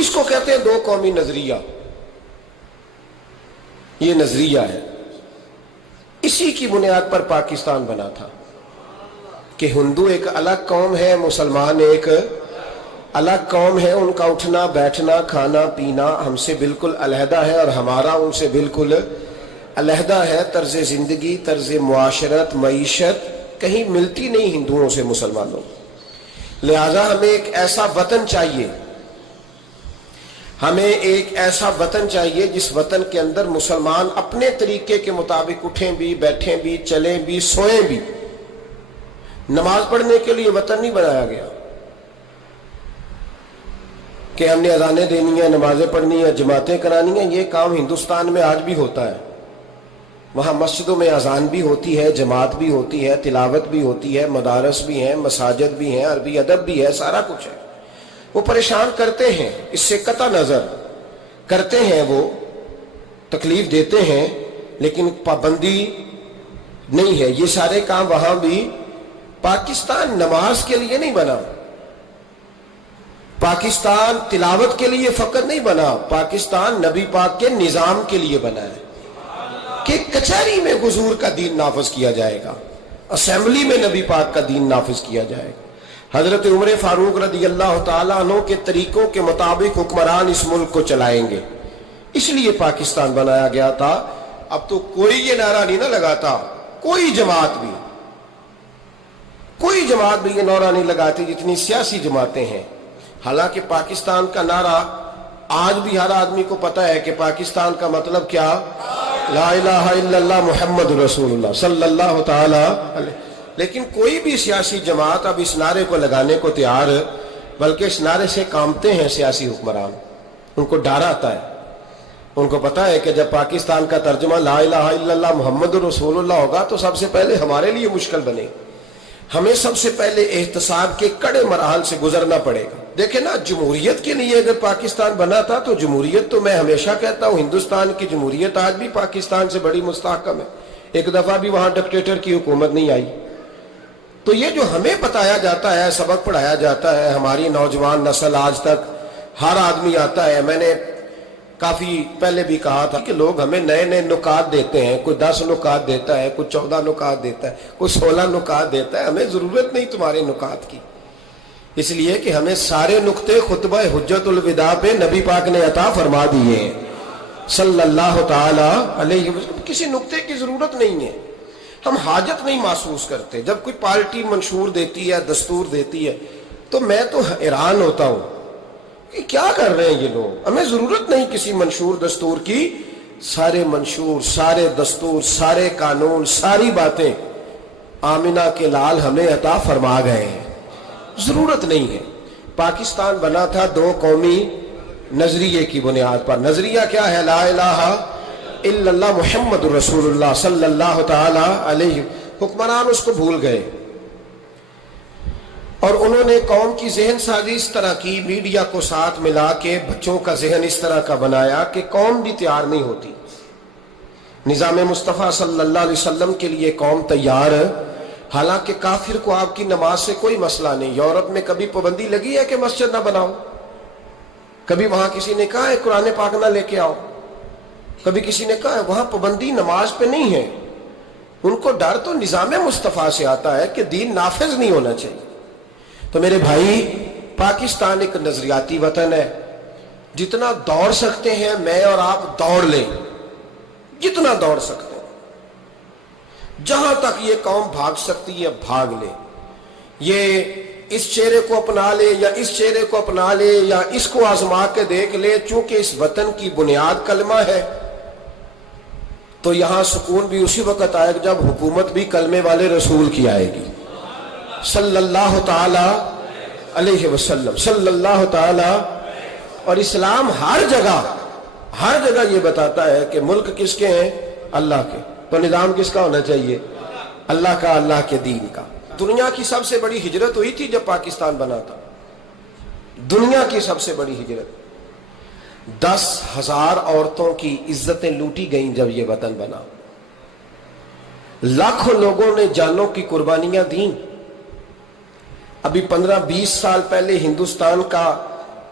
اس کو کہتے ہیں دو قومی نظریہ. یہ نظریہ ہے. اسی کی بنیاد پر پاکستان بنا تھا کہ ہندو ایک الگ قوم ہے، مسلمان ایک الگ قوم ہے، ان کا اٹھنا بیٹھنا کھانا پینا ہم سے بالکل علیحدہ ہے اور ہمارا ان سے بالکل علیحدہ ہے. طرز زندگی، طرز معاشرت، معیشت کہیں ملتی نہیں ہندوؤں سے مسلمانوں. لہذا ہمیں ایک ایسا وطن چاہیے، ہمیں ایک ایسا وطن چاہیے جس وطن کے اندر مسلمان اپنے طریقے کے مطابق اٹھیں بھی، بیٹھیں بھی، چلیں بھی، سوئیں بھی. نماز پڑھنے کے لیے وطن نہیں بنایا گیا کہ ہم نے اذانیں دینی ہیں، نمازیں پڑھنی ہیں، جماعتیں کرانی ہیں. یہ کام ہندوستان میں آج بھی ہوتا ہے. وہاں مسجدوں میں اذان بھی ہوتی ہے، جماعت بھی ہوتی ہے، تلاوت بھی ہوتی ہے، مدارس بھی ہیں، مساجد بھی ہیں، عربی ادب بھی ہے، سارا کچھ ہے. وہ پریشان کرتے ہیں، اس سے قطع نظر کرتے ہیں، وہ تکلیف دیتے ہیں، لیکن پابندی نہیں ہے. یہ سارے کام وہاں بھی. پاکستان نماز کے لیے نہیں بنا، پاکستان تلاوت کے لیے فقط نہیں بنا، پاکستان نبی پاک کے نظام کے لیے بنا ہے کہ کچہری میں حضور کا دین نافذ کیا جائے گا، اسمبلی میں نبی پاک کا دین نافذ کیا جائے گا. حضرت عمر فاروق رضی اللہ تعالیٰ عنہ کے طریقوں کے مطابق حکمران اس ملک کو چلائیں گے. اس لیے پاکستان بنایا گیا تھا. اب تو کوئی یہ نعرہ نہیں نہ لگاتا، کوئی جماعت بھی یہ نعرہ نہیں لگاتی جتنی سیاسی جماعتیں ہیں. حالانکہ پاکستان کا نعرہ آج بھی ہر آدمی کو پتا ہے کہ پاکستان کا مطلب کیا، لا الہ الا اللہ محمد رسول اللہ صلی اللہ تعالی علیہ. لیکن کوئی بھی سیاسی جماعت اب اس نعرے کو لگانے کو تیار، بلکہ اس نعرے سے کامتے ہیں سیاسی حکمران. ان کو ڈر آتا ہے، ان کو پتا ہے کہ جب پاکستان کا ترجمہ لا الہ الا اللہ محمد رسول اللہ ہوگا تو سب سے پہلے ہمارے لیے مشکل بنے. ہمیں سب سے پہلے احتساب کے کڑے مراحل سے گزرنا پڑے گا. دیکھیں نا، جمہوریت کے لیے اگر پاکستان بنا تھا تو جمہوریت تو میں ہمیشہ کہتا ہوں ہندوستان کی جمہوریت آج بھی پاکستان سے بڑی مستحکم ہے. ایک دفعہ بھی وہاں ڈکٹیٹر کی حکومت نہیں آئی. تو یہ جو ہمیں بتایا جاتا ہے، سبق پڑھایا جاتا ہے، ہماری نوجوان نسل آج تک ہر آدمی آتا ہے. میں نے کافی پہلے بھی کہا تھا کہ لوگ ہمیں نئے نئے نکات دیتے ہیں، کوئی 10 نکات دیتا ہے، کوئی 14 نکات دیتا ہے، کوئی 16 نکات دیتا ہے. ہمیں ضرورت نہیں تمہارے نکات کی، اس لیے کہ ہمیں سارے نقطے خطبہ حجت الوداع پہ نبی پاک نے عطا فرما دیے ہیں صلی اللہ تعالی علیہ وسلم. کسی نقطے کی ضرورت نہیں ہے، ہم حاجت نہیں محسوس کرتے. جب کوئی پارٹی منشور دیتی ہے، دستور دیتی ہے، تو میں تو حیران ہوتا ہوں کہ کیا کر رہے ہیں یہ لوگ. ہمیں ضرورت نہیں کسی منشور دستور کی. سارے منشور، سارے دستور، سارے قانون، ساری باتیں آمنہ کے لال ہمیں عطا فرما گئے ہیں. ضرورت نہیں ہے. پاکستان بنا تھا دو قومی نظریے کی بنیاد پر. نظریہ کیا ہے؟ لا الہ الا اللہ محمد رسول اللہ صلی اللہ تعالی علیہ. حکمران اس کو بھول گئے اور انہوں نے قوم کی ذہن سازی اس طرح کی، میڈیا کو ساتھ ملا کے بچوں کا ذہن اس طرح کا بنایا کہ قوم بھی تیار نہیں ہوتی. نظام مصطفیٰ صلی اللہ علیہ وسلم کے لیے قوم تیار، حالانکہ کافر کو آپ کی نماز سے کوئی مسئلہ نہیں. یورپ میں کبھی پابندی لگی ہے کہ مسجد نہ بناؤ؟ کبھی وہاں کسی نے کہا ہے قرآن پاک نہ لے کے آؤ؟ کبھی کسی نے کہا ہے؟ وہاں پابندی نماز پہ نہیں ہے. ان کو ڈر تو نظام مصطفیٰ سے آتا ہے کہ دین نافذ نہیں ہونا چاہیے. تو میرے بھائی، پاکستان ایک نظریاتی وطن ہے. جتنا دوڑ سکتے ہیں میں اور آپ دوڑ لیں، جتنا دوڑ سکتے ہیں. جہاں تک یہ قوم بھاگ سکتی ہے بھاگ لے. یہ اس چہرے کو اپنا لے یا اس چہرے کو اپنا لے یا اس کو آزما کے دیکھ لے. چونکہ اس وطن کی بنیاد کلمہ ہے تو یہاں سکون بھی اسی وقت آئے گا جب حکومت بھی کلمے والے رسول کی آئے گی صلی اللہ تعالی علیہ وسلم صلی اللہ تعالی. اور اسلام ہر جگہ یہ بتاتا ہے کہ ملک کس کے ہیں؟ اللہ کے. تو نظام کس کا ہونا چاہیے؟ اللہ کا، اللہ کے دین کا. دنیا کی سب سے بڑی ہجرت ہوئی تھی جب پاکستان بنا تھا. دنیا کی سب سے بڑی ہجرت. 10,000 عورتوں کی عزتیں لوٹی گئیں جب یہ وطن بنا. لاکھوں لوگوں نے جانوں کی قربانیاں دیں. ابھی 15-20 سال پہلے ہندوستان کا